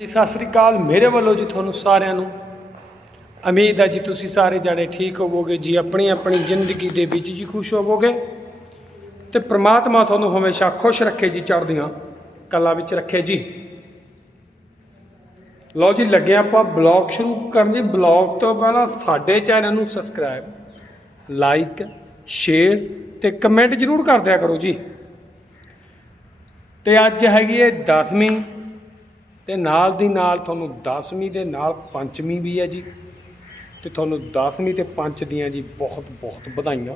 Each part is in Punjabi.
ਜੀ, ਸਤਿ ਸ੍ਰੀ ਅਕਾਲ। ਮੇਰੇ ਵੱਲੋਂ ਜੀ ਤੁਹਾਨੂੰ ਸਾਰਿਆਂ ਨੂੰ ਉਮੀਦ ਹੈ ਜੀ ਤੁਸੀਂ ਸਾਰੇ ਜਾਣੇ ਠੀਕ ਹੋਵੋਗੇ, ਜੀ ਆਪਣੀ ਆਪਣੀ ਜ਼ਿੰਦਗੀ ਦੇ ਵਿੱਚ ਜੀ ਖੁਸ਼ ਹੋਵੋਗੇ ਤੇ ਪ੍ਰਮਾਤਮਾ ਤੁਹਾਨੂੰ ਹਮੇਸ਼ਾ ਖੁਸ਼ ਰੱਖੇ ਜੀ ਚੜ੍ਹਦੀਆਂ ਕਲਾ ਵਿੱਚ ਰੱਖੇ ਜੀ। ਲਓ ਜੀ, ਲੱਗੇ ਆਪਾਂ ਬਲੌਗ ਸ਼ੁਰੂ ਕਰਨ ਜੀ। ਬਲੌਗ ਤੋਂ ਪਹਿਲਾਂ ਸਾਡੇ ਚੈਨਲ ਨੂੰ ਸਬਸਕ੍ਰਾਈਬ, ਲਾਈਕ, ਸ਼ੇਅਰ ਤੇ ਕਮੈਂਟ ਜ਼ਰੂਰ ਕਰ ਦਿਆ ਕਰੋ ਜੀ। ਤੇ ਅੱਜ ਹੈਗੀ ਹੈ 10ਵੀਂ ਤੇ ਨਾਲ ਦੀ ਨਾਲ ਤੁਹਾਨੂੰ 10ਵੀਂ ਦੇ ਨਾਲ ਪੰਚਵੀਂ ਵੀ ਹੈ ਜੀ। ਤੇ ਤੁਹਾਨੂੰ 10ਵੀਂ ਤੇ ਪੰਚ ਦੀਆਂ ਜੀ ਬਹੁਤ ਬਹੁਤ ਵਧਾਈਆਂ।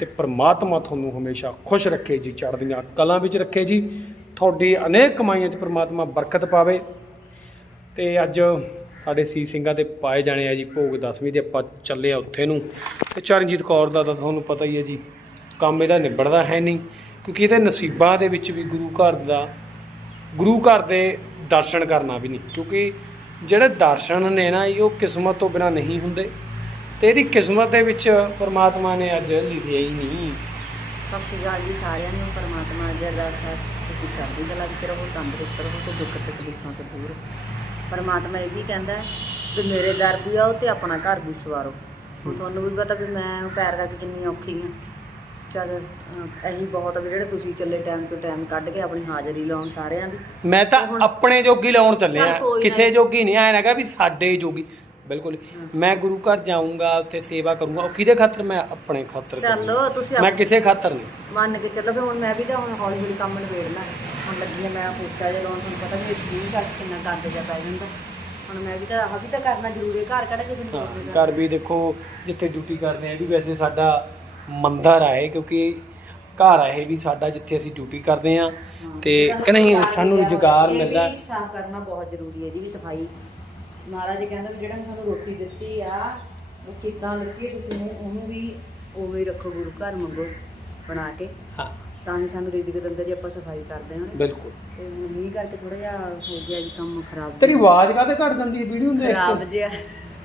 ਤੇ ਪ੍ਰਮਾਤਮਾ ਤੁਹਾਨੂੰ ਹਮੇਸ਼ਾ ਖੁਸ਼ ਰੱਖੇ ਜੀ, ਚੜ੍ਹਦੀਆਂ ਕਲਾਂ ਵਿੱਚ ਰੱਖੇ ਜੀ। ਤੁਹਾਡੀ ਅਨੇਕ ਕਮਾਈਆਂ 'ਚ ਪ੍ਰਮਾਤਮਾ ਬਰਕਤ ਪਾਵੇ। ਤੇ ਅੱਜ ਸਾਡੇ ਸੀ ਸਿੰਘਾਂ ਦੇ ਪਾਏ ਜਾਣੇ ਆ ਜੀ, ਭੋਗ 10ਵੀਂ ਦੇ ਆਪਾਂ ਚੱਲੇ ਆ ਉੱਥੇ ਨੂੰ। ਤੇ ਚਰਨਜੀਤ ਕੌਰ ਦਾ ਤਾਂ ਤੁਹਾਨੂੰ ਪਤਾ ਹੀ ਹੈ ਜੀ, ਕੰਮ ਇਹਦਾ ਨਿਬੜਦਾ ਹੈ ਨਹੀਂ। ਕਿਉਂਕਿ ਇਹਦੇ ਨਸੀਬਾਂ ਦੇ ਵਿੱਚ ਵੀ ਗੁਰੂ ਘਰ ਦਾ, ਗੁਰੂ ਘਰ ਦੇ ਦਰਸ਼ਨ ਕਰਨਾ ਵੀ ਨਹੀਂ। ਕਿਉਂਕਿ ਜਿਹੜੇ ਦਰਸ਼ਨ ਨੇ ਨਾ ਇਹ ਉਹ ਕਿਸਮਤ ਤੋਂ ਬਿਨਾ ਨਹੀਂ ਹੁੰਦੇ। ਤੇ ਇਹਦੀ ਕਿਸਮਤ ਦੇ ਵਿੱਚ ਪਰਮਾਤਮਾ ਨੇ ਅੱਜ ਲਿਖਿਆ ਹੀ ਨਹੀਂ। ਸਤਿ ਸ਼੍ਰੀ ਅਕਾਲ ਜੀ ਸਾਰਿਆਂ ਨੂੰ। ਪਰਮਾਤਮਾ ਅੱਗੇ ਅਰਦਾਸ ਹੈ ਤੁਸੀਂ ਚੜ੍ਹਦੀ ਕਲਾ ਵਿੱਚ ਰਹੋ ਤੰਦਰੁਸਤ ਰਹੋ ਤੇ ਦੁੱਖ ਤਕਲੀਫਾਂ ਤੋਂ ਦੂਰ ਪਰਮਾਤਮਾ ਇਹ ਵੀ ਕਹਿੰਦਾ ਵੀ ਮੇਰੇ ਦਰ ਵੀ ਆਓ ਤੇ ਆਪਣਾ ਘਰ ਵੀ ਸਵਾਰੋ। ਤੁਹਾਨੂੰ ਵੀ ਪਤਾ ਵੀ ਮੈਂ ਪੈਰ ਕਰਕੇ ਕਿੰਨੀ ਔਖੀ ਹਾਂ। ਚਲ ਇਹੀ ਬਹੁਤ ਵੀ ਜਿਹੜੇ ਤੁਸੀਂ ਚੱਲੇ ਟਾਈਮ ਤੋਂ ਟਾਈਮ ਕੱਢ ਕੇ ਆਪਣੀ ਹਾਜ਼ਰੀ ਲਾਉਣ ਸਾਰਿਆਂ ਦੀ। ਮੈਂ ਤਾਂ ਆਪਣੇ ਜੋਗੀ ਲਾਉਣ ਚੱਲੇ ਚੱਲ ਆ। ਕੋਈ ਨਾ। ਕਿਸੇ ਜੋਗੀ ਨਹੀਂ ਆਇਆ ਹੈਗਾ ਵੀ ਸਾਡੇ ਜੋਗੀ। ਬਿਲਕੁਲ। ਮੈਂ ਗੁਰੂ ਘਰ ਜਾਊਂਗਾ ਉੱਥੇ ਸੇਵਾ ਕਰੂੰਗਾ। ਉਹ ਕਿਹਦੇ ਖਾਤਰ? ਮੈਂ ਆਪਣੇ ਖਾਤਰ ਕਰੂੰਗਾ। ਚਲੋ ਤੁਸੀਂ ਮੈਂ ਕਿਸੇ ਖਾਤਰ ਨਹੀਂ। ਮੰਨ ਕੇ ਚੱਲੋ ਫਿਰ ਹੁਣ ਮੈਂ ਵੀ ਤਾਂ ਹੁਣ ਹੌਲੀ ਹੌਲੀ ਕੰਮ ਨਿਬੇੜਨਾ ਹੈ। ਹੁਣ ਲੱਗੀ ਆ ਮੈਂ ਪੋਚਾ ਜਿਹਾ ਲਾਉਣ ਤੁਹਾਨੂੰ ਪਤਾ ਵੀ ਜੀ ਕਰਕੇ ਕਿੰਨਾ ਗੰਦ ਜਿਹਾ ਪੈ ਜਾਂਦਾ। ਹੁਣ ਮੈਂ ਵੀ ਤਾਂ ਆਹ ਵੀ ਤਾਂ ਕਰਨਾ ਜ਼ਰੂਰੀ ਹੈ ਘਰ ਕਿਹੜਾ ਕਿਸੇ ਨੂੰ ਹਾਂ, ਕਰਨਾ। ਘਰ ਵੀ ਦੇਖੋ ਜਿੱਥੇ ਡਿਊਟੀ ਕਰਦੇ ਆ ਇਹ ਵੀ ਵੈਸੇ ਸਾਡਾ ਮੰਦਰ ਆ ਇਹ ਕਿਉਂਕਿ ਘਰ ਆ ਇਹ ਵੀ ਸਾਡਾ ਜਿੱਥੇ ਅਸੀਂ ਡਿਊਟੀ ਕਰਦੇ ਆ ਤੇ ਕਿ ਨਹੀਂ ਸਾਨੂੰ ਰੁਜ਼ਗਾਰ ਮਿਲਦਾ। ਸਾਫ਼ ਕਰਨਾ ਬਹੁਤ ਜ਼ਰੂਰੀ ਹੈ ਇਹਦੀ ਵੀ ਸਫ਼ਾਈ। ਮਹਾਰਾਜ ਜੀ ਕਹਿੰਦਾ ਵੀ ਜਿਹੜਾ ਤੁਹਾਨੂੰ ਰੋਟੀ ਦਿੱਤੀ ਆ ਉਹ ਕਿੱਦਾਂ ਲੱਗੀ ਤੁਸੀਂ ਨੇ ਉਹਨੂੰ ਵੀ ਉਵੇਂ ਹੀ ਰੱਖੋ ਗੁਰੂ ਘਰ ਮੰਗੋ ਬਣਾ ਕੇ। ਹਾਂ। ਤਾਂ ਹੀ ਸਾਨੂੰ ਰਿਜ਼ਕ ਦਿੰਦਾ ਜੇ ਆਪਾਂ ਸਫ਼ਾਈ ਕਰਦੇ ਹਾਂ ਬਿਲਕੁਲ। ਤੇ ਮੀਂਹ ਕਰਕੇ ਥੋੜਾ ਜਿਹਾ ਹੋ ਗਿਆ ਜੀ ਕੰਮ ਖਰਾਬ। ਤੇਰੀ ਆਵਾਜ਼ ਕਾਹਤੇ ਘਟ ਜਾਂਦੀ ਹੈ? ਵੀਡੀਓ ਦੇਖ। ਖਰਾਬ ਜਿਹਾ।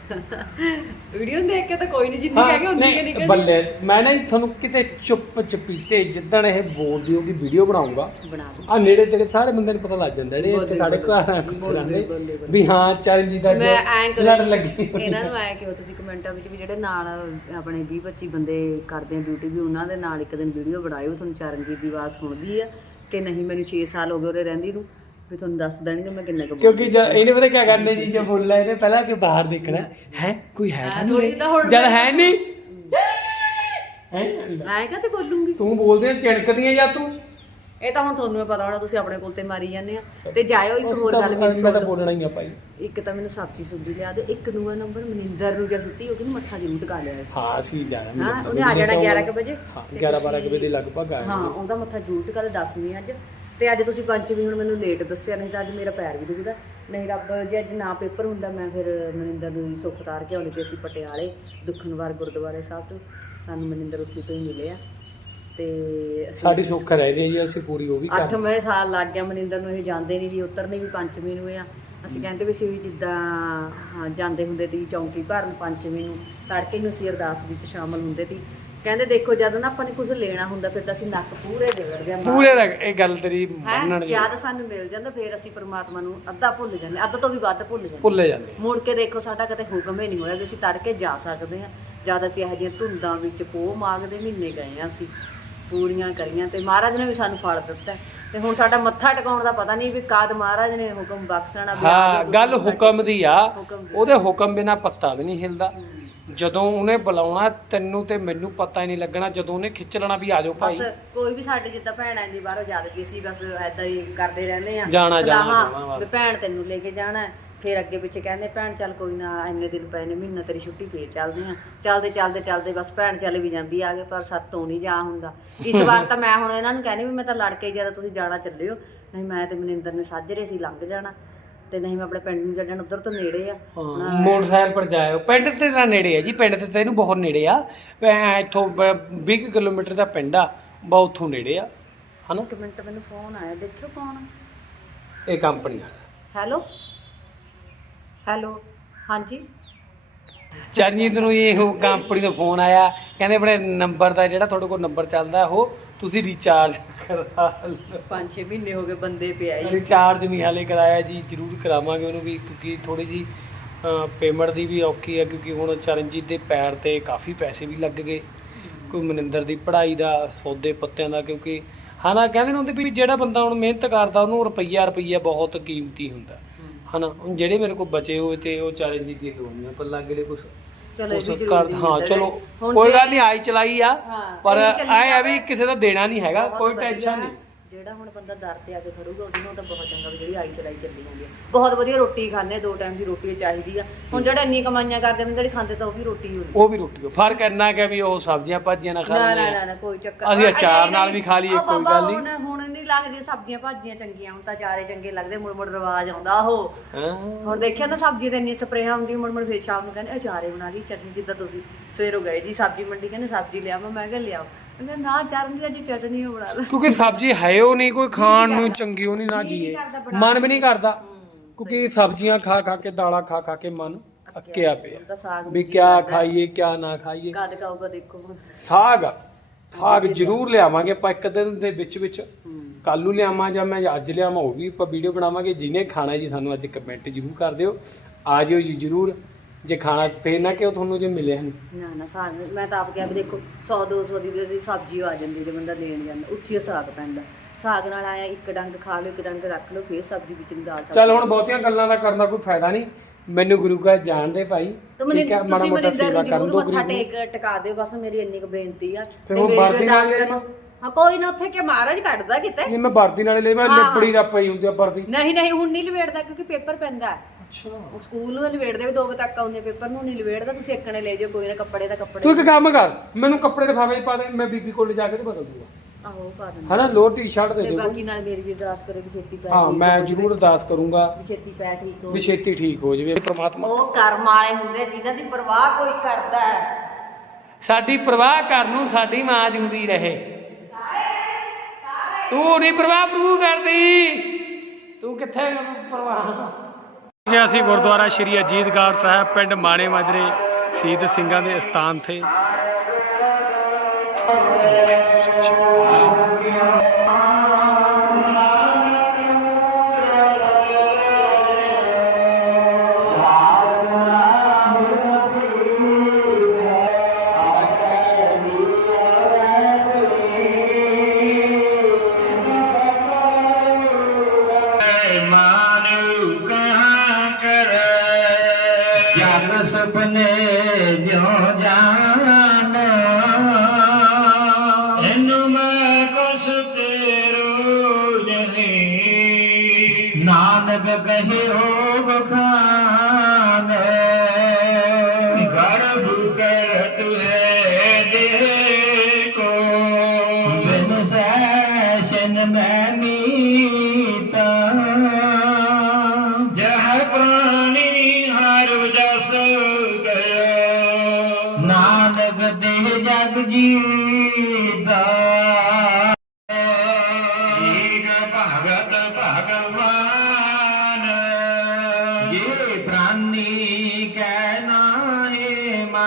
ਵੀਡੀਓ ਦੇਖ ਕੇ ਤਾਂ ਕੋਈ ਨਹੀਂ ਜਿੰਨੀ ਕਹਿ ਕੇ ਉਨੀ ਕਿ ਨਹੀਂ, ਨਿਕਲ ਬੱਲੇ ਮੈਂ ਨਾ ਜੀ ਤੁਹਾਨੂੰ ਕਿਤੇ ਚੁੱਪ ਚਪੀਤੇ ਜਿੱਦਣ ਇਹ ਬੋਲਦੀ ਹੋਗੀ ਵੀਡੀਓ ਬਣਾਉਂਗਾ ਬਣਾ ਦੋ। ਆ ਨੇੜੇ ਤੇੜੇ ਸਾਰੇ ਬੰਦੇ ਨੂੰ ਪਤਾ ਲੱਗ ਜਾਂਦਾ ਜਿਹੜੇ ਇੱਥੇ ਸਾਡੇ ਘਰ ਆ ਕੁਛ ਰਹਿੰਦੇ। ਵੀ ਹਾਂ ਚਰਨਜੀਤ ਦਾ ਮੈਂ ਐਂ ਲੜ ਲੱਗੀ ਇਹਨਾਂ ਨੂੰ ਐਂ ਕਿਹਾ ਤੁਸੀਂ ਕਮੈਂਟਾਂ ਵਿੱਚ ਵੀ ਜਿਹੜੇ ਨਾਲ ਆਪਣੇ 20 25 ਬੰਦੇ ਕਰਦੇ ਆ ਡਿਊਟੀ ਵੀ ਉਹਨਾਂ ਦੇ ਨਾਲ ਇੱਕ ਦਿਨ ਵੀਡੀਓ ਬਣਾਇਓ ਤੁਹਾਨੂੰ ਚਰਨਜੀਤ ਦੀ ਆਵਾਜ਼ ਸੁਣਦੀ ਆ ਕਿ ਨਹੀਂ ਮੈਨੂੰ 6 ਸਾਲ ਹੋ ਗਏ ਉਹਦੇ ਰਹਿੰਦੀ ਨੂੰ। ਵੀ ਤੁਹਾਨੂੰ ਦੱਸ ਦੇਣਗੇ ਮੈਂ ਕਿੰਨੇ ਕੁ ਕਿਉਂਕਿ ਜਦ ਇਹਨੇ ਪਤਾ ਕੀ ਕਰਨੇ ਜੀ ਜੇ ਬੋਲਣਾ ਇਹਨੇ ਪਹਿਲਾਂ ਕਿ ਬਾਹਰ ਦੇਖਣਾ ਹੈ ਕੋਈ ਹੈ ਤਾਂ ਥੋੜ੍ਹੀ ਨਹੀਂ ਤਾਂ ਹੁਣ ਜਦ ਹੈ ਨਹੀਂ ਹੈ? ਮੈਂ ਕਹਤੇ ਬੋਲੂੰਗੀ। ਤੂੰ ਬੋਲਦੇ ਚਿਣਕਦੀਆਂ ਜਾਂ ਤੂੰ? ਇਹ ਤਾਂ ਹੁਣ ਤੁਹਾਨੂੰ ਹੀ ਪਤਾ ਹੋਣਾ ਤੁਸੀਂ ਆਪਣੇ ਕੋਲ ਤੇ ਮਾਰੀ ਜਾਂਦੇ ਆ। ਤੇ ਜਾਇਓ ਇੱਕ ਉਸ ਹੋਰ ਤਾਂ ਗੱਲ ਮੈਂ ਮੇਰੀ ਤਾਂ ਸੁਣ ਬੋਲਣਾ ਹੀ ਆ ਭਾਈ। ਇੱਕ ਤਾਂ ਮੈਨੂੰ ਸਬਜ਼ੀ ਸੁਬਜ਼ੀ ਲਿਆ ਦੇ ਇੱਕ ਦੂਆ ਨੰਬਰ ਮਨਿੰਦਰ ਨੂੰ ਜਾਂ ਛੁੱਟੀ ਹੋ ਗਈ ਮੱਥਾ ਜ਼ਰੂਰ ਟਿਕਾ ਲਿਆ ਹਾਂ ਅਸੀਂ ਜਾਣਾ ਹਾਂ ਉਹਨੇ ਆ ਜਾਣਾ 11 ਕੁ ਵਜੇ। ਹਾਂ ਤੇ 11 12 ਤੁਸੀਂ- ਵਜੇ ਦੇ ਲਗਭਗ ਆਇਆ ਹਾਂ ਉਹਦਾ ਮੱਥਾ ਜ਼ਰੂਰ ਟਿਕਾ ਦੇ 10ਵੀਂ ਅੱਜ। ਤੇ ਅੱਜ ਤੁਸੀਂ ਪੰਚਵੀਂ ਹੁਣ ਮੈਨੂੰ ਲੇਟ ਦੱਸਿਆ ਨਹੀਂ ਤਾਂ ਅੱਜ ਮੇਰਾ ਪੈਰ ਵੀ ਦੁਖਦਾ। ਨਹੀਂ ਰੱਬ ਜੇ ਅੱਜ ਨਾ ਪੇਪਰ ਹੁੰਦਾ ਮੈਂ ਫਿਰ ਮਨਿੰਦਰ ਨੂੰ ਹੀ ਸੁੱਖ ਤਾਰ ਕੇ ਆਉਣੀ ਤੇ ਅਸੀਂ ਪਟਿਆਲੇ ਦੁੱਖਨਵਾਰ ਗੁਰਦੁਆਰੇ ਸਾਹਿਬ ਤੋਂ ਸਾਨੂੰ ਮਨਿੰਦਰ ਉੱਥੇ ਤੋਂ ਹੀ ਮਿਲੇ ਆ ਤੇ ਸਾਡੀ ਸੁੱਖ ਰਹਿ ਹੈ ਜੀ ਅਸੀਂ ਪੂਰੀ ਉਹ ਵੀ ਕਰ 8ਵੇਂ ਸਾਲ ਲੱਗ ਗਿਆ ਮਨਿੰਦਰ ਨੂੰ ਇਹ ਜਾਂਦੇ ਨਹੀਂ ਸੀ ਉਤਰਨੇ ਵੀ ਪੰਚਵੀਂ ਨੂੰ ਆ। ਅਸੀਂ ਕਹਿੰਦੇ ਵੀ ਵੀ ਜਿੱਦਾਂ ਹਾਂ, ਜਾਂਦੇ ਹੁੰਦੇ ਸੀ ਚੌਂਕੀ ਭਰਨ ਪੰਚਵੀਂ ਨੂੰ ਤੜਕੇ ਨੂੰ ਅਸੀਂ ਅਰਦਾਸ ਵਿੱਚ ਸ਼ਾਮਲ ਹੁੰਦੇ ਸੀ। ਕਹਿੰਦੇ ਦੇਖੋ ਜਦ ਨਾ ਆਪਾਂ ਨੇ ਕੁਝ ਲੈਣਾ ਹੁੰਦਾ ਫਿਰ ਤਾਂ ਅਸੀਂ ਨੱਕ ਪੂਰੇ ਡੇਗੜਦੇ ਆ। ਪੂਰੇ ਦਾ ਇਹ ਗੱਲ ਤੇਰੀ ਮੰਨਣ ਦੀ। ਜਦ ਸਾਨੂੰ ਮਿਲ ਜਾਂਦਾ ਫਿਰ ਅਸੀਂ ਪ੍ਰਮਾਤਮਾ ਨੂੰ ਅੱਧਾ ਭੁੱਲ ਜਾਂਦੇ ਅੱਧ ਤੋਂ ਵੀ ਵੱਧ ਭੁੱਲ ਜਾਂਦੇ। ਭੁੱਲੇ ਜਾਂਦੇ। ਮੁੜ ਕੇ ਦੇਖੋ ਸਾਡਾ ਕਦੇ ਹੁਕਮ ਹੀ ਨਹੀਂ ਹੋਇਆ ਵੀ ਅਸੀਂ ਤੜਕੇ ਜਾ ਸਕਦੇ ਹਾਂ। ਜਦ ਅਸੀਂ ਇਹੋ ਜਿਹੀਆਂ ਧੁੰਦਾਂ ਵਿੱਚ ਪੋਹ ਮਾਗਦੇ ਮਹੀਨੇ ਗਏ ਆ ਅਸੀਂ ਪੂਰੀਆਂ ਕਰੀਆਂ ਤੇ ਮਹਾਰਾਜ ਨੇ ਵੀ ਸਾਨੂੰ ਫਲ ਦਿੱਤਾ। ਤੇ ਹੁਣ ਸਾਡਾ ਮੱਥਾ ਟਿਕਾਉਣ ਦਾ ਪਤਾ ਨਹੀਂ ਵੀ ਕਦ ਮਹਾਰਾਜ ਨੇ ਹੁਕਮ ਬਖਸ਼ਣਾ ਵੀ ਆ ਹਾਂ ਗੱਲ ਹੁਕਮ ਦੀ ਆ। ਉਹਦੇ ਹੁਕਮ ਬਿਨਾ ਪੱਤਾ ਵੀ ਨਹੀਂ ਹਿਲਦਾ। ਜਦੋਂ ਉਹਨੇ ਬੁਲਾਉਣਾ ਤੈਨੂੰ ਤੇ ਮੈਨੂੰ ਪਤਾ ਹੀ ਨਹੀਂ ਲੱਗਣਾ ਜਦੋਂ ਉਹਨੇ ਖਿੱਚ ਲੈਣਾ ਵੀ ਆ ਜਾਓ ਭਾਈ। ਬਸ ਕੋਈ ਵੀ ਸਾਡੇ ਜਿੱਦਾਂ ਭੈਣ ਆਂਦੀ ਬਾਹਰੋਂ ਜਦ ਵੀ ਅਸੀਂ ਬਸ ਐਦਾਂ ਹੀ ਕਰਦੇ ਰਹਿੰਦੇ ਆ। ਜਾਣਾ, ਜਾਣਾ, ਬਸ। ਵੀ ਭੈਣ ਤੈਨੂੰ ਲੈ ਕੇ ਜਾਣਾ ਹੈ। ਫਿਰ ਅੱਗੇ ਪਿੱਛੇ ਕਹਿੰਦੇ ਭੈਣ ਚੱਲ ਕੋਈ ਨਾ ਇੰਨੇ ਦਿਨ ਪਏ ਨੇ ਮਹੀਨਾ ਤੇਰੀ ਛੁੱਟੀ ਫੇਰ ਚੱਲਦੇ ਆ। ਚੱਲਦੇ ਚੱਲਦੇ ਚੱਲਦੇ ਬਸ ਭੈਣ ਚੱਲ ਵੀ ਜਾਂਦੀ ਆ, ਆਗੇ ਪਰ ਸਾਤੋਂ ਨਹੀਂ ਜਾ ਹੁੰਦਾ। ਇਸ ਵਾਰ ਤਾਂ ਮੈਂ ਹੁਣ ਇਹਨਾਂ ਨੂੰ ਕਹਿੰਦੀ ਵੀ ਮੈਂ ਤਾਂ ਲੜ ਕੇ ਜਦੋਂ ਤੁਸੀਂ ਜਾਣਾ ਚੱਲਿਓ। ਨਹੀਂ ਮੈਂ ਤੇ ਮਨਿੰਦਰ ਨੇ ਸਾਜਰੇ ਸੀ ਲੰਘ ਜਾਣਾ। ਤੇ ਨਹੀਂ ਮੈਂ ਆਪਣੇ ਪਿੰਡ ਨੂੰ ਜਾਣਾ ਉਧਰ ਤੋਂ ਨੇੜੇ ਆ। ਹਾਂ, ਮੋਟਰਸਾਈਕਲ ਪਰ ਜਾਇਓ। ਪਿੰਡ ਤੇ ਤਾਂ ਨੇੜੇ ਹੈ ਜੀ ਪਿੰਡ ਤੇ ਤੈਨੂੰ ਬਹੁਤ ਨੇੜੇ ਆ। ਮੈਂ ਇੱਥੋਂ ਬ- 20 ਕੁ ਕਿਲੋਮੀਟਰ ਦਾ ਪਿੰਡ ਆ ਬਹੁਤ ਉੱਥੋਂ ਨੇੜੇ ਆ। ਹਨਾ? ਇੱਕ ਮਿੰਟ ਮੈਨੂੰ ਫੋਨ ਆਇਆ ਦੇਖਿਓ ਕੌਣ ਇਹ ਕੰਪਨੀ ਹੈਲੋ? ਹੈਲੋ? ਹਾਂਜੀ? ਚਰਨਜੀਤ ਨੂੰ ਇਹ ਕੰਪਨੀ ਦਾ ਫੋਨ ਆਇਆ। ਕਹਿੰਦੇ ਆਪਣੇ ਨੰਬਰ ਦਾ ਜਿਹੜਾ ਤੁਹਾਡੇ ਕੋਲ ਨੰਬਰ ਚੱਲਦਾ ਉਹ ਤੁਸੀਂ ਰੀਚਾਰਜ ਕਰਾ ਲਓ। 5-6 ਮਹੀਨੇ ਹੋ ਗਏ ਬੰਦੇ ਪਿਆ ਹੀ। ਰਿਚਾਰਜ ਨਹੀਂ ਹਾਲੇ ਕਰਾਇਆ ਜੀ ਜ਼ਰੂਰ ਕਰਾਵਾਂਗੇ ਉਹਨੂੰ ਵੀ ਕਿਉਂਕਿ ਥੋੜੀ ਜੀ ਪੇਮੈਂਟ ਦੀ ਵੀ ਔਖੀ ਹੈ ਕਿਉਂਕਿ ਹੁਣ ਚਰਨਜੀਤ ਦੇ ਪੈਰ ਤੇ ਕਾਫੀ ਪੈਸੇ ਵੀ ਲੱਗ ਗਏ। ਕੋਈ ਮਨਿੰਦਰ ਦੀ ਪੜ੍ਹਾਈ ਦਾ ਸੌਦੇ ਪੱਤਿਆਂ ਦਾ ਕਿਉਂਕਿ ਹਨਾ ਕਹਿੰਦੇ ਨੇ ਹੁੰਦੇ ਵੀ ਜਿਹੜਾ ਬੰਦਾ ਹੁਣ ਮਿਹਨਤ ਕਰਦਾ ਉਹਨੂੰ ਰੁਪਈਆ ਰੁਪਈਆ ਬਹੁਤ ਕੀਮਤੀ ਹੁੰਦਾ। ਹਨਾ ਹੁਣ ਜਿਹੜੇ ਮੇਰੇ ਕੋਲ ਬਚੇ ਹੋਏ ਤੇ ਉਹ ਚਰਨਜੀਤ ਦੀ ਲੋਨੀਆਂ ਪੱਲਾ ਅਗਲੇ ਕੁਛ ਚਲੋ ਇਹ ਵੀ ਜ਼ਰੂਰੀ ਹਾਂ ਹੁੰਦਾ ਚਲੋ। ਹੁਣ ਕੋਈ ਜੇ- ਗੱਲ ਨਹੀਂ ਆਈ ਚਲਾਈ ਆ ਹਾਂ, ਪਰ ਇਹ ਚੱਲੀ ਆ। ਵੀ ਕਿਸੇ ਦਾ ਦੇਣਾ ਨਹੀਂ ਹੈਗਾ ਬਹੁਤ ਕੋਈ ਵਧੀਆ। ਟੈਨਸ਼ਨ ਨਹੀਂ ਜਿਹੜਾ ਹੁਣ ਬੰਦਾ ਦਰ ਤੇ ਆ ਕੇ ਖੜੂਗਾ ਉਹਨੂੰ ਤਾਂ ਬਹੁਤ ਚੰਗਾ ਵੀ ਜਿਹੜੀ ਆਈ ਚਲਾਈ ਚੱਲੀ ਜਾਂਦੀ ਹੈ ਬਹੁਤ ਵਧੀਆ ਰੋਟੀ ਖਾਣੇ ਦੋ ਟਾਈਮ ਦੀ ਰੋਟੀ ਚਾਹੀਦੀ ਆ ਹੁਣ ਜਿਹੜਾ ਇੰਨੀ ਕਮਾਈਆਂ ਕਰਦੇ ਹੁੰਦੇ ਜਿਹੜੇ ਖਾਂਦੇ ਤਾਂ ਉਹ ਵੀ ਰੋਟੀ ਹੀ ਹੁੰਦੀ ਉਹ ਵੀ ਰੋਟੀ। ਫ਼ਰਕ ਇੰਨਾ ਕਿ ਵੀ ਉਹ ਸਬਜ਼ੀਆਂ ਭਾਜੀਆਂ ਨਾ ਨਾ ਨਾ ਨਾ। ਨਾ ਕੋਈ ਚੱਕਰ ਅਸੀਂ ਅਚਾਰ ਨਾਲ ਵੀ ਖਾ ਲਈਏ, ਕੋਈ ਗੱਲ ਨਹੀਂ। ਹੁਣ ਹੁਣ ਨਹੀਂ ਲੱਗਦੀ ਸਬਜ਼ੀਆਂ ਭਾਜੀਆਂ ਚੰਗੀਆਂ ਹੁਣ ਤਾਂ ਚਾਰੇ ਚੰਗੇ ਲੱਗਦੇ ਮੁੜ ਮੁੜ ਰਿਵਾਜ ਆਉਂਦਾ ਉਹ ਹੁਣ ਦੇਖਿਆ ਨਾ ਸਬਜ਼ੀ ਤੇ ਇੰਨੀ ਸਪਰੇਆਂ ਹੁੰਦੀ ਮੁੜ ਮੁੜ ਫੇਰ ਸ਼ਾਮ ਨੂੰ ਕਹਿੰਦੇ ਅਚਾਰੇ ਬਣਾ ਲਈ ਚਟਨੀ ਜਿੱਦਾਂ ਤੁਸੀਂ ਸਵੇਰੋਂ ਗਏ ਜੀ ਸਬਜ਼ੀ ਮੰਡੀ ਕਹਿੰਦੇ ਸਬਜ਼ੀ ਲਿਆਵਾਂ ਮੈਂ ਕਿਹਾ ਲਿਆਓ ਕਹਿੰਦੇ ਨਾ ਚਰਨ ਦੀ ਅੱਜ ਚਟਨੀ ਓ ਬਣਾ ਲਓ ਕਿਉਂਕਿ ਸਬਜ਼ੀ ਹੈ ਉਹ ਨਹੀਂ ਕੋਈ ਖਾਣ ਨੂੰ ਚੰਗੀ ਉਹ ਨਹੀਂ ਨਾ ਜੀ ਜੀਏ। ਕਰਦਾ ਮਨ ਵੀ ਨਹੀਂ ਕਰਦਾ। ਕਿਉਂਕਿ ਸਬਜ਼ੀਆਂ ਖਾ ਖਾ ਕੇ ਦਾਲਾਂ ਖਾ ਖਾ ਕੇ ਮਨ ਅੱਕਿਆ ਪਿਆ। ਹੁਣ ਤਾਂ ਸਾਗ ਵੀ ਕਿਆ ਖਾਈਏ ਕਿਆ ਨਾ ਖਾਈਏ। ਕਦ ਕਾਊਗਾ ਦੇਖੋ ਹੁਣ। ਸਾਗ। ਸਾਗ ਜ਼ਰੂਰ ਲਿਆਵਾਂਗੇ। ਆਪਾਂ ਇੱਕ ਦਿਨ ਦੇ ਵਿੱਚ ਵਿੱਚ ਕੱਲ ਨੂੰ ਲਿਆਵਾਂ ਜਾਂ ਮੈਂ ਅੱਜ ਲਿਆਵਾਂ ਉਹ ਵੀ ਆਪਾਂ ਵੀਡੀਓ ਬਣਾਵਾਂਗੇ। ਜਿਹਨੇ ਖਾਣਾ ਜੀ ਸਾਨੂੰ ਅੱਜ ਕਮੈਂਟ ਜ਼ਰੂਰ ਕਰ ਦਿਓ। ਆ ਜਿਓ ਜੀ ਜ਼ਰੂਰ। ਜੇ ਖਾਣਾ ਫੇਰ ਨਾ ਕਿ ਉਹ ਤੁਹਾਨੂੰ ਜੇ ਮਿਲਿਆ ਨਹੀਂ ਨਾ ਨਾ ਸਾਗ ਮੈਂ ਤਾਂ ਆਪ ਕਿਹਾ ਵੀ ਦੇਖੋ 100 200 ਦੀ ਦੀ ਸਬਜ਼ੀ ਆ ਜਾਂਦੀ ਜੇ ਬੰਦਾ ਲੈਣ ਜਾਂਦਾ ਉੱਥੇ ਹੀ ਸਾਗ ਪੈਂਦਾ ਸਾਗ ਨਾਲ ਆਇਆ ਇੱਕ ਡੰਗ ਖਾ ਲਓ ਇੱਕ ਡੰਗ ਰੱਖ ਲਓ ਫੇਰ ਸਬਜ਼ੀ ਵਿੱਚ ਵੀ ਦਾਲ ਚੱਲ ਹੁਣ ਬਹੁਤੀਆਂ ਗੱਲਾਂ ਦਾ ਕਰਨ ਦਾ ਕੋਈ ਫਾਇਦਾ ਨਹੀਂ ਮੈਨੂੰ ਗੁਰੂ ਘਰ ਜਾਣ ਦੇ ਭਾਈ ਤੇ ਠੀਕ ਹੈ ਮਾੜਾ ਤੁਸੀਂ ਮੋਟਾ ਸੇਵਾ ਜ਼ਰੂਰ ਕਰਨ ਦੋ ਮੱਥਾ। ਟੇਕ ਟਿਕਾ ਦਿਓ ਬਸ ਮੇਰੀ ਇੰਨੀ ਕੁ ਬੇਨਤੀ ਆ ਤੇ ਮੇਰੀ ਵਰਦੀ ਨਾਲ ਅਰਦਾਸ ਲੈ ਕਰਿਓ। ਲਵਾਂ। ਹਾਂ ਕੋਈ ਨਾ ਉੱਥੇ ਕਿ ਮਹਾਰਾਜ ਕੱਢਦਾ ਕਿਤੇ ਨਹੀਂ ਮੈਂ ਵਰਦੀ ਨਾਲੇ ਲੈ ਮੈਂ ਹਾਂ। ਲਿਪੜੀ ਦਾ ਪਈ ਹੁੰਦੀ ਆ ਵਰਦੀ ਨਹੀਂ ਨਹੀਂ ਹੁਣ ਨਹੀਂ ਲਵੇੜਦਾ ਕਿਉਂਕਿ ਪੇਪਰ ਪੈਂਦਾ ਹੈ। ਅੱਛਾ। ਉਹ ਸਕੂਲ ਨੂੰ ਲਵੇੜਦੇ ਵੀ 2 ਵਜੇ ਤੱਕ ਆਉਂਦੇ ਪੇਪਰ ਨੂੰ ਨਹੀਂ ਲਵੇੜਦਾ ਤੁਸੀਂ ਇੱਕਣੇ ਲੈ ਜਾਓ ਕੋਈ ਨਾ ਕੱਪੜੇ ਦਾ ਕੱਪੜੇ ਤੂੰ ਇੱਕ ਕੰਮ ਕਰ ਮੈਨੂੰ ਕੱਪੜੇ 'ਚ ਪਾ ਦੇ ਮੈਂ ਬੀਬੀ ਕੋਲ ਜਾ ਕੇ ਤੇ ਬਦਲ ਦੂੰਗਾ। ਆਹੋ ਪਾ ਦਿੰਦੇ। ਹਨਾ ਲੋਅਰ ਟੀ-ਸ਼ਰਟ ਦੇ ਤੇ ਦਿਓ ਬਾਕੀ ਨਾਲ ਮੇਰੀ ਵੀ ਅਰਦਾਸ ਕਰੇ ਵੀ ਛੇਤੀ ਪੈ ਹਾਂ ਠੀਕ ਮੈਂ ਹੋ ਜਾਵੇ, ਜ਼ਰੂਰ ਅਰਦਾਸ ਕਰੂੰਗਾ ਵੀ ਛੇਤੀ ਪੈ ਠੀਕ ਹੋ ਵੀ ਛੇਤੀ ਠੀਕ ਹੋ ਜਾਵੇ ਪ੍ਰਮਾਤਮਾ ਉਹ ਕਰਮ ਵਾਲੇ ਹੁੰਦੇ ਜਿਨ੍ਹਾਂ ਦੀ ਪਰਵਾਹ ਕੋਈ ਕਰਦਾ ਹੈ। ਸਾਡੀ ਪ੍ਰਵਾਹ ਕਰਨ ਨੂੰ ਸਾਡੀ ਮਾਂ ਜਿਉਂਦੀ ਰਹੇ। ਤੂੰ ਨਹੀਂ ਪ੍ਰਵਾਹ ਪ੍ਰਭੂ ਕਰਦੀ। ਤੂੰ ਕਿੱਥੇ ਪ੍ਰਵਾਹ ਇਹ ਅਸੀਂ ਗੁਰਦੁਆਰਾ ਸ਼੍ਰੀ ਅਜੀਤਗੜ੍ਹ ਸਾਹਿਬ ਪਿੰਡ ਮਾਣੇ ਮਾਜਰੇ ਸ਼ਹੀਦ ਸਿੰਘਾਂ ਦੇ ਸਥਾਨ ਤੇ। રાત સપને જો જા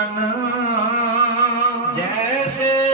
है मन जैसे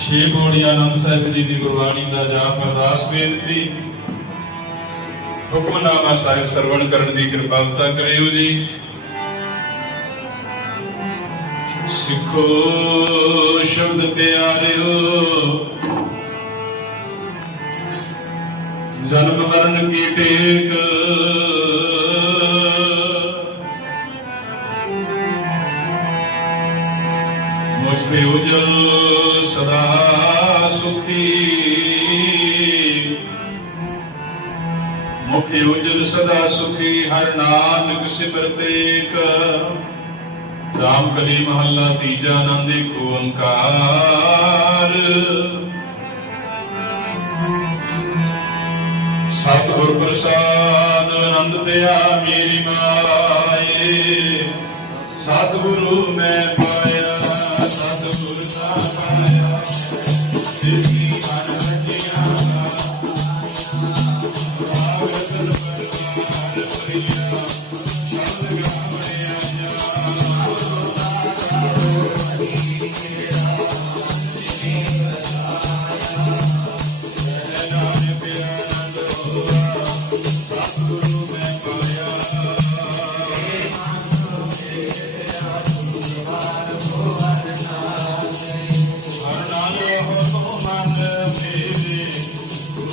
ਛੇ ਪੌੜੀ ਆਨੰਦ ਸਾਹਿਬ ਜੀ ਦੀ ਗੁਰਬਾਣੀ ਦਾ ਜਾਪ ਅਰਦਾਸ ਬੇਨਤੀ ਹੁਕਮਨਾਮਾ ਸਾਹਿਬ ਸਰਵਣ ਕਰਨ ਦੀ ਕਿਰਪਾਲਤਾ ਕਰਿਓ ਜੀ। ਸਿੱਖੋ ਸ਼ਬਦ ਪਿਆਰਿਓ। ਜਨਮ ਮਰਨ ਕੀ ਟੇਕ। ਸਦਾ ਸੁਖੀ ਹਰ ਨਾਨਕ ਸਿਮਰਤ ਰਾਮ ਕਲੀ ਮਹੱਲਾ ਤੀਜਾ ਆਨੰਦ ਏਕ ਓੰਕਾਰ। ਸਤਿਗੁਰ ਪ੍ਰਸਾਦ ਆਨੰਦ ਪਿਆ ਮੇਰੀ ਮਾਏ। ਸਤਿਗੁਰੂ ਮੈਂ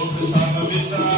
ਰੂਪ ਸਭ ਵਿਸਾਰਨਾ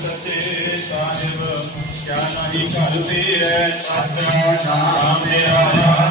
ਸੱਚੇ ਸਾਹਿਬ ਕਿਆ ਨਹੀਂ ਕਰਤੇ ਰਹਿ ਸੱਚਾ ਨਾਮ ਮੇਰਾ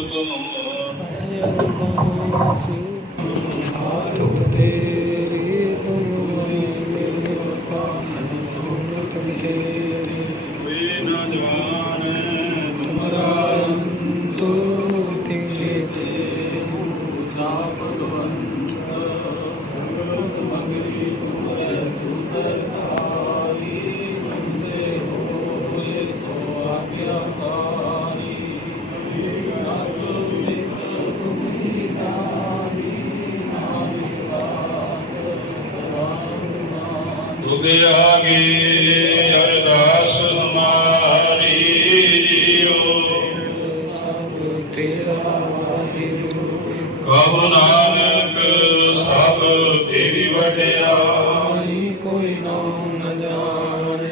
ਵਡਿਆਈ ਕੋਈ ਨਾਮ ਨ ਜਾਣੇ,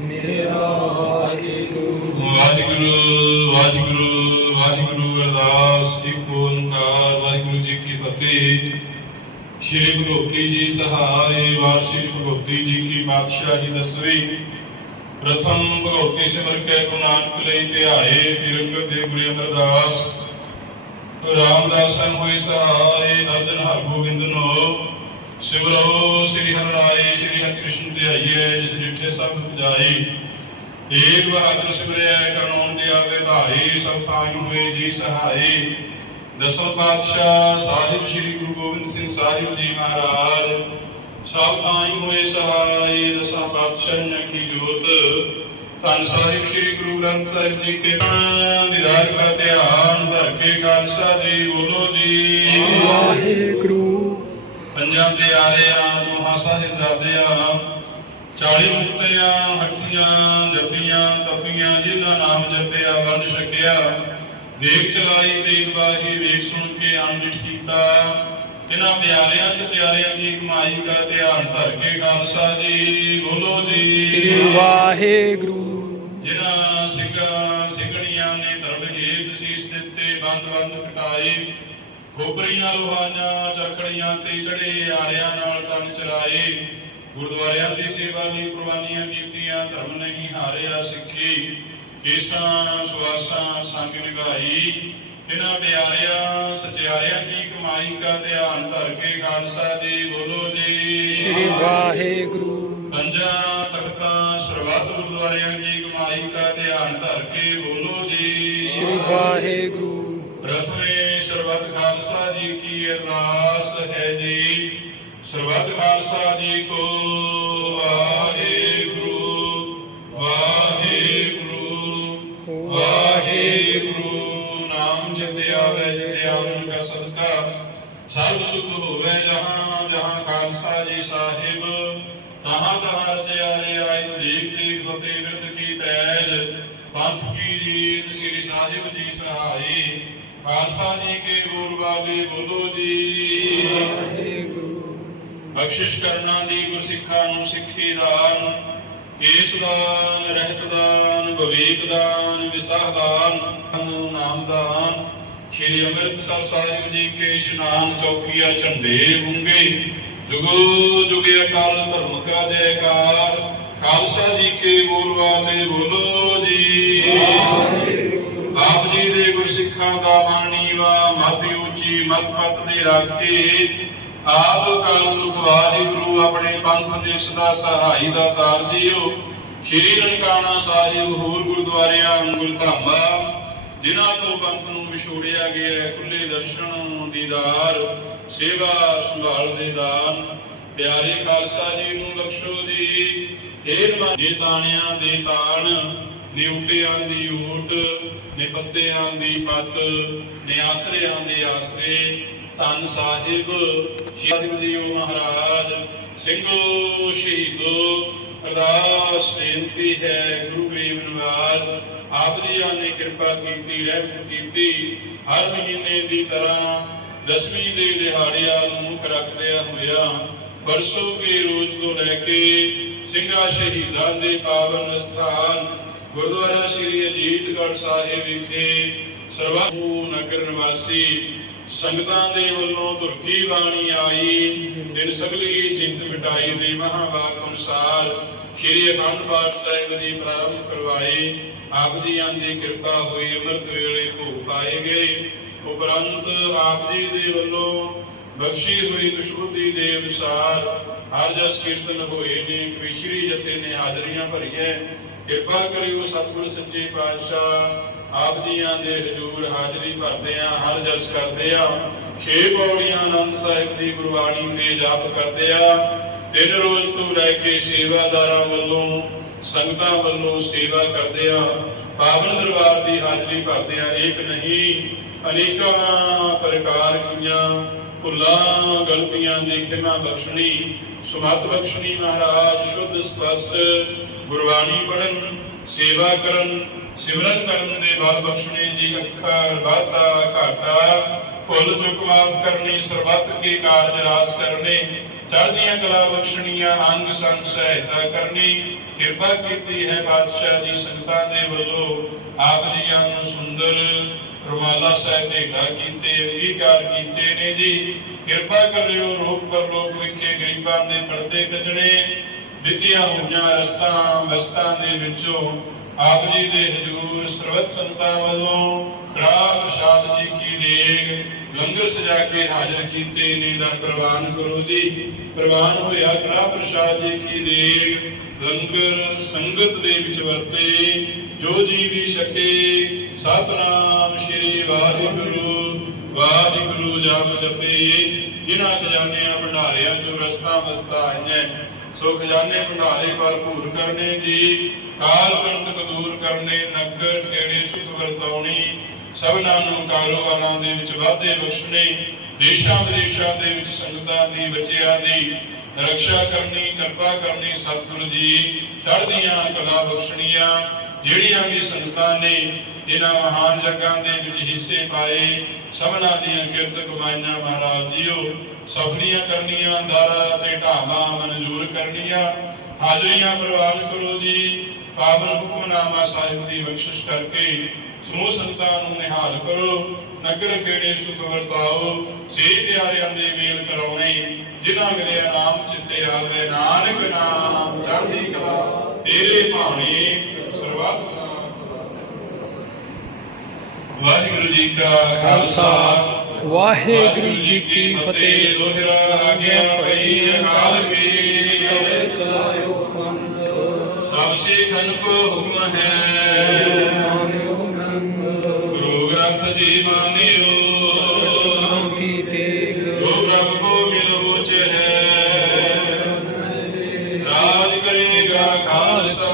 ਮੇਰਾ ਵਾਹਿਗੁਰੂ ਵਾਹਿਗੁਰੂ ਵਾਹਿਗੁਰੂ ਵਾਹਿਗੁਰੂ ਅਰਦਾਸ ਇੱਕ ਓੰਕਾਰ ਵਾਹਿਗੁਰੂ ਜੀ ਕੀ ਫਤਿਹ। ਸ਼੍ਰੀ ਭਗਵਤੀ ਜੀ ਸਹਾਇ ਵਾਰਸ਼ਿਕ ਭਗਵਤੀ ਜੀ ਕੀ ਪਾਤਸ਼ਾਹੀ ਦਸਵੀਂ। ਪ੍ਰਥਮ ਭਗਵਤੀ ਸਿਮਰ ਕੇ ਗੁਰੂ ਨਾਨਕ ਲਈ ਧਿਆਏ ਫਿਰ ਅੰਗਦ ਗੁਰੂ ਅਮਰਦਾਸ। ਰਾਮਦਾਸ ਹੋਏ ਸਹਾਏ ਨੰਦਨ ਹਰ ਗੋਬਿੰਦ ਨੋ। ਸਿਮਰੋ, ਸ੍ਰੀ ਹਰਿ ਰਾਏ ਸ੍ਰੀ ਹਰਿ ਕ੍ਰਿਸ਼ਨ ਧਿਆਈਏ ਜਿਸ ਜਿਠੇ ਸਭ ਪੁਜਾਈ। ਏਕ ਬਹਾਦਰ ਸਿਮਰਿਆ, ਕਰਨੋਂ ਦੇ ਆਵੇ ਧਾਈ ਸਭ ਥਾਈ ਹੋਏ ਜੀ ਸਹਾਈ। ਦਸਮ ਪਾਤਸ਼ਾਹ, ਸਾਹਿਬ ਸ੍ਰੀ ਗੁਰੂ ਗੋਬਿੰਦ ਸਿੰਘ ਸਾਹਿਬ ਜੀ ਮਹਾਰਾਜ। ਸਭ ਥਾਈ ਹੋਏ ਸਹਾਈ ਪਾਤਸ਼ਾਹ ਪਾਤਸ਼ਾਹਾਂ ਕੀ ਜੋਤ। ਧੰਨ ਸਾਹਿਬ ਸ੍ਰੀ ਗੁਰੂ ਗ੍ਰੰਥ ਸਾਹਿਬ ਜੀ ਕੇ ਨਿਰਾਜ ਦਾ ਧਿਆਨ ਧਰ ਕੇ ਖਾਲਸਾ ਜੀ ਬੋਲੋ ਜੀ। ਵਾਹਿਗੁਰੂ। ਪੰਜਾਂ ਪਿਆਰਿਆਂ ਦੋਹਾਂ ਸਾਹਿਬਜ਼ਾਦਿਆਂ ਚਾਲੀ ਮੁਕਤਿਆਂ ਹੱਠੀਆਂ ਜਪੀਆਂ ਤਪੀਆਂ ਜਿਨ੍ਹਾਂ ਨਾਮ ਜਪਿਆ ਵੰਡ ਛਕਿਆ। ਵੇਖ ਚਲਾਈ ਤੇਗ ਬਾਹੀ ਵੇਖ ਸੁਣ ਕੇ ਅੰਮ੍ਰਿਤ ਕੀਤਾ। ਇਹਨਾਂ ਪਿਆਰਿਆਂ ਸਚਿਆਰਿਆਂ ਦੀ ਕਮਾਈ ਦਾ ਧਿਆਨ ਧਰ ਕੇ ਖਾਲਸਾ ਜੀ ਬੋਲੋ ਜੀ। ਸ੍ਰੀ ਵਾਹਿਗੁਰੂ। ਜਿਨ੍ਹਾਂ ਖੋਬਰੀਆਂ ਲੋਹਾਨਾਂ ਚੱਕੜੀਆਂ ਤੇ ਚੜੇ ਆਰਿਆਂ ਨਾਲ ਤਨ ਚਲਾਏ। ਗੁਰਦੁਆਰਿਆਂ ਦੀ ਸੇਵਾ ਲਈ ਕੁਰਬਾਨੀਆਂ ਕੀਤੀਆਂ ਧਰਮ ਨਹੀਂ ਹਾਰਿਆ ਸਿੱਖੀ। ਕੇਸਾਂ ਸੁਆਸਾਂ ਸੰਗ ਨਿਭਾਈ ਇਹਨਾਂ ਪਿਆਰਿਆਂ ਸਚਿਆਰਿਆਂ ਦੀ ਕਮਾਈ ਦਾ ਧਿਆਨ ਧਰ ਕੇ ਖਾਲਸਾ ਜੀ ਬੋਲੋ ਜੀ। ਸ੍ਰੀ ਵਾਹਿਗੁਰੂ। ਪੰਜਾਂ ਤਖਤਾਂ ਸਰਬੱਤ ਗੁਰਦੁਆਰਿਆਂ ਦੀ ਕਮਾਈ ਦਾ ਧਿਆਨ ਧਰ ਕੇ ਬੋਲੋ ਜੀ। ਸ੍ਰੀ ਵਾਹਿਗੁਰੂ। ਕੀ ਅਰਦਾਸ ਹੈ ਜੀ। ਸਰਬੱਤ ਖਾਲਸਾ ਜੀ ਕੋ ਵਾਹਿਗੁਰੂ ਵਾਹਿਗੁਰੂ ਵਾਹਿਗੁਰੂ। ਨਾਮ ਜਪਿਆ ਵੈ ਜਪਿਆ ਵਨ ਕਾ ਸਦਕਾ। ਸਰਬ ਸੁਖ ਹੋਵੇ ਜਹਾਂ ਜਹਾਂ ਖਾਲਸਾ ਜੀ ਸਾਹਿਬ। ਤਹਾਂ ਤਹਾਂ ਰਚਿਆਰੇ ਆਇ ਦੇਖ ਦੇਖ ਫਤਿਹ ਵਿਰਦ ਕੀ ਪੈਜ ਪੰਥ ਕੀ ਜੀਤ, ਸ੍ਰੀ ਸਾਹਿਬ ਜੀ ਸਹਾਈ। ਖਾਲਸਾ ਜੀ ਕੇ ਗੁਰ ਵਾਲੇ ਬੋਲੋ ਜੀ। ਬਖਸ਼ਿਸ਼ ਕਰਨਾ ਦੀ ਗੁਰਸਿੱਖਾਂ ਨੂੰ ਸਿੱਖੀ ਦਾਨ, ਕੇਸ ਦਾਨ, ਰਹਿਤ ਦਾਨ, ਵਿਵੇਕ ਦਾਨ, ਵਿਸਾਹ ਦਾਨ, ਨਾਮ ਦਾਨ। ਸ਼੍ਰੀ ਅੰਮ੍ਰਿਤਸਰ ਸਾਹਿਬ ਜੀ ਕੇ ਇਸ਼ਨਾਨ ਚੌਕੀਆ ਝੰਡੇ ਬੁੰਗੇ ਜੁਗੋ ਜੁਗੇ ਅਕਾਲ ਧਰਮ ਕਾ ਜੈਕਾਰ। ਖਾਲਸਾ ਜੀ ਕੇ ਬੋਲ ਵਾਲੇ ਬੋਲੋ ਜੀ। ਆਪ ਗੁਰਸਿੱਖਾਂ ਦਾ ਮਾਣੀਵਾ ਮਤ ਉੱਚੀ ਮਤ ਪਤ ਦੇ ਰਾਖੇ ਆਪ ਕਾਲ ਨੂੰ ਵਾਹਿਗੁਰੂ ਆਪਣੇ ਪੰਥ ਦੇ ਸਦਾ ਸਹਾਈ ਦਾ ਤਾਰ ਦਿਓ। ਸ਼੍ਰੀ ਨਨਕਾਣਾ ਸਾਹਿਬ ਹੋਰ ਗੁਰਦੁਆਰਿਆਂ ਗੁਰਧਾਮਾਂ ਜਿਨ੍ਹਾਂ ਤੋਂ ਪੰਥ ਨੂੰ ਵਿਛੋੜਿਆ ਗਿਆ ਹੈ, ਖੁੱਲੇ ਦਰਸ਼ਨ ਦੀਦਾਰ ਸੇਵਾ ਸੰਭਾਲ ਦੇ ਦਾਨ। ਪਿਆਰੇ ਖਾਲਸਾ ਜੀ ਨੂੰ ਬਖਸ਼ੋ ਜੀ। ਏਰ ਮਾਨੇ ਤਾਣਿਆਂ ਦੇ ਤਾਣ ਨੇ ਉਟਿਆਂ ਦੀ ਓਟ ਨੇ ਪੱਤਿਆਂ ਦੀ ਪੱਤ ਨੇ ਆਸਰਿਆਂ ਦੇ ਆਸਰੇ, ਧੰਨ ਸਾਹਿਬ, ਸ਼ਹੀਦ ਜੀ ਮਹਾਰਾਜ, ਸਿੰਘੋ ਸ਼ਹੀਦੋ। ਅਰਦਾਸ ਬੇਨਤੀ ਹੈ ਗੁਰੂ ਗਰੀਬ ਨਿਵਾਸ ਆਪ ਜੀਆਂ ਨੇ ਕਿਰਪਾ ਕੀਤੀ, ਰਹਿਮਤ ਕੀਤੀ। ਹਰ ਮਹੀਨੇ ਦੀ ਤਰ੍ਹਾਂ ਦਸਵੀਂ ਦੇ ਦਿਹਾੜਿਆਂ ਨੂੰ ਮੁੱਖ ਰੱਖਦਿਆਂ ਹੋਇਆ ਬਰਸੋਂ ਕੇ ਰੋਜ਼ ਤੋਂ ਲੈ ਕੇ ਸਿੰਘਾਂ ਸ਼ਹੀਦਾਂ ਦੇ ਪਾਵਨ ਸਥਾਨ ਗੁਰਦੁਆਰਾ ਸ੍ਰੀ ਅਜੀਤਗੜ੍ਹ ਸਾਹਿਬ ਵਿਖੇ ਸਰਵਾਹੂ ਨਗਰ ਨਿਵਾਸੀ ਸੰਗਤਾਂ ਦੇ ਵੱਲੋਂ ਧੁਰਕੀ ਬਾਣੀ ਆਈ। ਦਿਨ ਸਗਲੀ ਚਿੰਤ ਮਿਟਾਈ ਦੇ ਮਹਾਵਾਕ ਅਨੁਸਾਰ ਸ੍ਰੀ ਅਖੰਡ ਪਾਠ ਸਾਹਿਬ ਜੀ ਪ੍ਰਾਰੰਭ ਕਰਵਾਏ ਆਪ ਜੀਆਂ ਦੀ ਕਿਰਪਾ ਹੋਈ ਅੰਮ੍ਰਿਤ ਵੇਲੇ ਭੋਗ ਪਾਏ ਗਏ। ਉਪਰੰਤ ਆਪ ਜੀ ਦੇ ਵੱਲੋਂ ਬਖਸ਼ੀ ਹੋਈ ਦੁਸ਼ਬੁੱਧੀ ਦੇ ਅਨੁਸਾਰ ਹਰ ਜਸ ਕੀਰਤਨ ਹੋਏ ਨੇ। ਕਵਿਸ਼ਰੀ ਜਥੇ ਨੇ ਹਾਜ਼ਰੀਆਂ ਭਰੀਆਂ। ਕਿਰਪਾ ਕਰਿਓ ਸਤਿਗੁਰ ਸੱਚੇ ਪਾਤਸ਼ਾਹ, ਆਪ ਜੀਆਂ ਦੇ ਹਜੂਰ ਹਾਜ਼ਰੀ ਭਰਦੇ ਆ ਹਰ ਜਸ ਕਰਦੇ ਆ ਛੇ ਪੌੜੀਆਂ ਆਨੰਦ ਸਾਹਿਬ ਦੀ ਗੁਰਬਾਣੀ ਦੇ ਜਾਪ ਕਰਦੇ ਆ ਤਿੰਨ ਰੋਜ਼ ਤੋਂ ਲੈ ਕੇ ਸੇਵਾਦਾਰਾਂ ਵੱਲੋਂ, ਸੰਗਤਾਂ ਵੱਲੋਂ ਸੇਵਾ ਕਰਦੇ ਆ ਪਾਵਨ ਦਰਬਾਰ ਦੀ ਹਾਜ਼ਰੀ ਭਰਦੇ ਆ ਇੱਕ ਨਹੀਂ, ਅਨੇਕਾਂ ਪ੍ਰਕਾਰ ਕੀਆਂ ਭੁੱਲਾਂ ਗਲਤੀਆਂ ਦੀ ਖਿਮਾ ਬਖਸ਼ਣੀ, ਸੁਮਤ ਬਖਸ਼ਣੀ ਮਹਾਰਾਜ, ਸ਼ੁੱਧ, ਸਪਸ਼ਟ ਗੁਰਬਾਣੀ ਪੜਨ ਸੇਵਾ ਕਰਨ, ਸਿਮਰਨ ਕਰਨ ਦੇ ਬਾਅਦ ਬਖਸ਼ਣੇ ਜੀ ਅੱਖਰ ਬਾਤਾ ਘਾਟਾ ਭੁੱਲ ਚੁੱਕ ਮਾਫ ਕਰਨੀ, ਸਰਬੱਤ ਕੇ ਕਾਰਜ ਰਾਸ ਕਰਨੇ, ਚੜ੍ਹਦੀਆਂ ਕਲਾ ਬਖਸ਼ਣੀਆਂ, ਅੰਗ ਸੰਗ ਸਹਾਇਤਾ ਕਰਨੀ। ਕਿਰਪਾ ਕੀਤੀ ਹੈ ਬਾਦਸ਼ਾਹ ਜੀ ਸੰਗਤਾਂ ਦੇ ਵੱਲੋਂ, ਆਪ ਜੀਆਂ ਨੂੰ ਸੁੰਦਰ ਰੁਮਾਲਾ ਸਾਹਿਬ ਢੇਗਾ ਕੀਤੇ, ਅੰਗੀਕਾਰ ਕੀਤੇ ਨੇ ਜੀ। ਕਿਰਪਾ ਕਰਿਓ ਰੋਗ ਪਰਲੋਕ ਵਿਖੇ, ਗਰੀਬਾਂ ਦੇ ਪਰਦੇ ਕੱਢਣੇ। ਦਿੱਤੀਆਂ ਹੋਈਆਂ ਰਸਤਾਂ ਵਸਤਾਂ ਦੇ ਵਿੱਚੋਂ ਆਪ ਜੀ ਦੇ ਹਜ਼ੂਰ ਸਰਬੱਤ ਸੰਤਾਂ ਵੱਲੋਂ ਕੜਾ ਪ੍ਰਸ਼ਾਦ ਜੀ ਕੀ ਦੇਗ, ਲੰਗਰ ਸਜਾ ਕੇ ਹਾਜ਼ਰ ਕੀਤੇ ਨੇ ਦਾ ਪ੍ਰਵਾਨ ਕਰੋ ਜੀ। ਪ੍ਰਵਾਨ ਹੋਇਆ ਕੜਾ ਪ੍ਰਸ਼ਾਦ ਜੀ ਕੀ ਦੇਗ, ਲੰਗਰ ਸੰਗਤ ਦੇ ਵਿੱਚ ਵਰਤੇ। ਜੋ ਜੀ ਵੀ ਛਕੇ ਸਤਨਾਮ ਸ਼੍ਰੀ ਵਾਹਿਗੁਰੂ ਵਾਹਿਗੁਰੂ ਜਪ ਜਪੇ। ਜਿਨ੍ਹਾਂ ਖਜ਼ਾਨਿਆਂ ਭੰਡਾਰਿਆਂ ਚੋਂ ਰਸਤਾ ਮਸਤਾ ਆਈਆਂ, ਸੋ ਖਜ਼ਾਨੇ ਭੰਡਾਰੇ ਭਰਪੂਰ ਕਰਨੇ ਜੀ। ਕਾਲ ਕੰਟਕ ਦੂਰ ਕਰਨੇ, ਨਗਰ ਖੇੜੇ ਸੁਖ ਵਰਤਾਉਣੀ। ਸਭਨਾਂ ਨੂੰ ਕਾਰੋਬਾਰਾਂ ਦੇ ਵਿੱਚ ਵਾਧੇ ਬਖਸ਼ਣੇ, ਦੇਸ਼ਾਂ ਵਿਦੇਸ਼ਾਂ ਦੇ ਵਿੱਚ ਸੰਗਤਾਂ ਦੀ, ਬੱਚਿਆਂ ਦੀ ਰੱਖਿਆ ਕਰਨੀ, ਕਿਰਪਾ ਕਰਨੀ, ਸਤਿਗੁਰੂ ਜੀ, ਚੜ੍ਹਦੀਆਂ ਕਲਾ ਬਖਸ਼ਣੀਆਂ। ਜਿਹੜੀਆਂ ਵੀ ਸੰਗਤਾਂ ਨੇ ਇਹਨਾਂ ਮਹਾਨ ਜਗਾਂ ਦੇ ਵਿੱਚ ਹਿੱਸੇ ਪਾਏ ਸਭਨਾਂ ਦੀਆਂ ਕਿਰਤ ਕਮਾਈਆਂ ਮਹਾਰਾਜ ਜੀਓ ਸਫਲੀਆਂ ਕਰਨੀਆਂ, ਦਰ ਤੇ ਢਾਵਾਂ ਮਨਜ਼ੂਰ ਕਰਨੀਆਂ। ਹਾਜ਼ਰੀਆਂ ਪ੍ਰਵਾਨ ਕਰੋ ਜੀ, ਪਾਵਨ ਹੁਕਮਨਾਮਾ ਸਾਹਿਬ ਦੀ ਬਖਸ਼ਿਸ਼ ਕਰਕੇ ਸਮੂਹ ਸੰਤਾਂ ਨੂੰ ਨਿਹਾਲ ਕਰੋ, ਨਗਰ ਖੇੜੇ ਸੁਖ ਵਰਤਾਓ ਸੇ ਪਿਆਰਿਆਂ ਦੇ ਮੇਲ ਕਰਾਉਣੇ, ਜਿਨ੍ਹਾਂ ਮਿਲੇ ਨਾਮ ਚਿੱਤੇ ਆਵੇ ਨਾਨਕ ਨਾਮ ਚੜ੍ਹਦੀ ਕਲਾ, ਤੇਰੇ ਭਾਣੇ ਸਰਬੱਤ ਦਾ ਵਾਹਿਗੁਰੂ ਜੀ ਕਾ ਖਾਲਸਾ ਵਾਹਿਗੁਰੂ ਜੀ ਕੀ ਫਤਿਹ। ਦੋਹਰਾ ਆਗਿਆ ਪਈ ਅਕਾਲ ਵੀ ਚਲਾਇਓ ਪੰਥ ਸਭ ਸਿੱਖਨ ਕੋ ਹੁਕਮ ਹੈ। ਮਾਨਿਓ ਨੰਦ। ਗੁਰੂ ਗ੍ਰੰਥ ਜੀ ਮਾਨਿਓ। ਖਾਲਸਾ।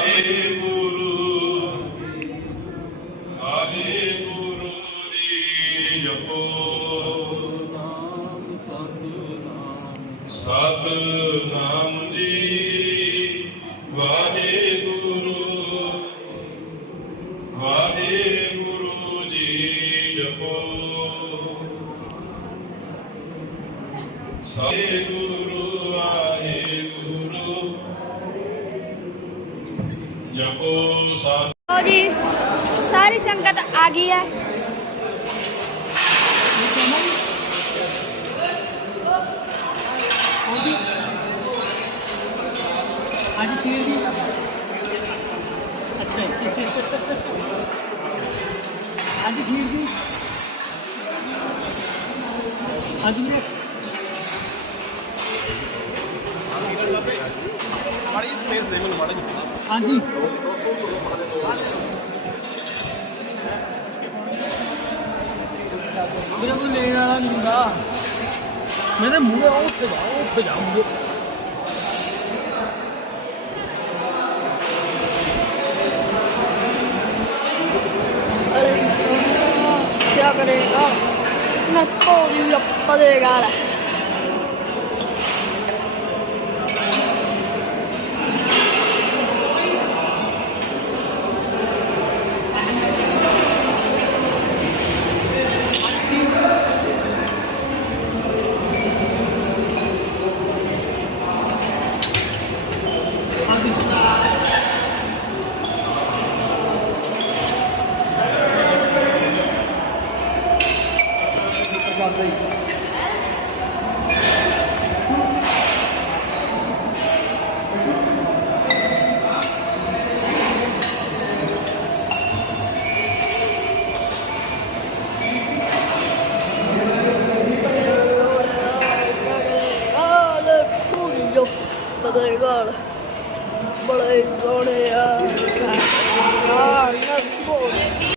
ਅੱਜ ਖੀਰ ਦੀ ਅੱਜ ਵੀ ਹਾਂਜੀ ਮੇਰਾ ਕੋਈ ਲੈਣ ਵਾਲਾ ਨਹੀਂ ਹੁੰਦਾ ਮੇਰੇ ਮੂਹਰੇ ਉਹ ਉੱਥੇ ਜਾ ਉਹ ਉੱਥੇ ਜਾ ਮੂਹਰੇ 又要发这个了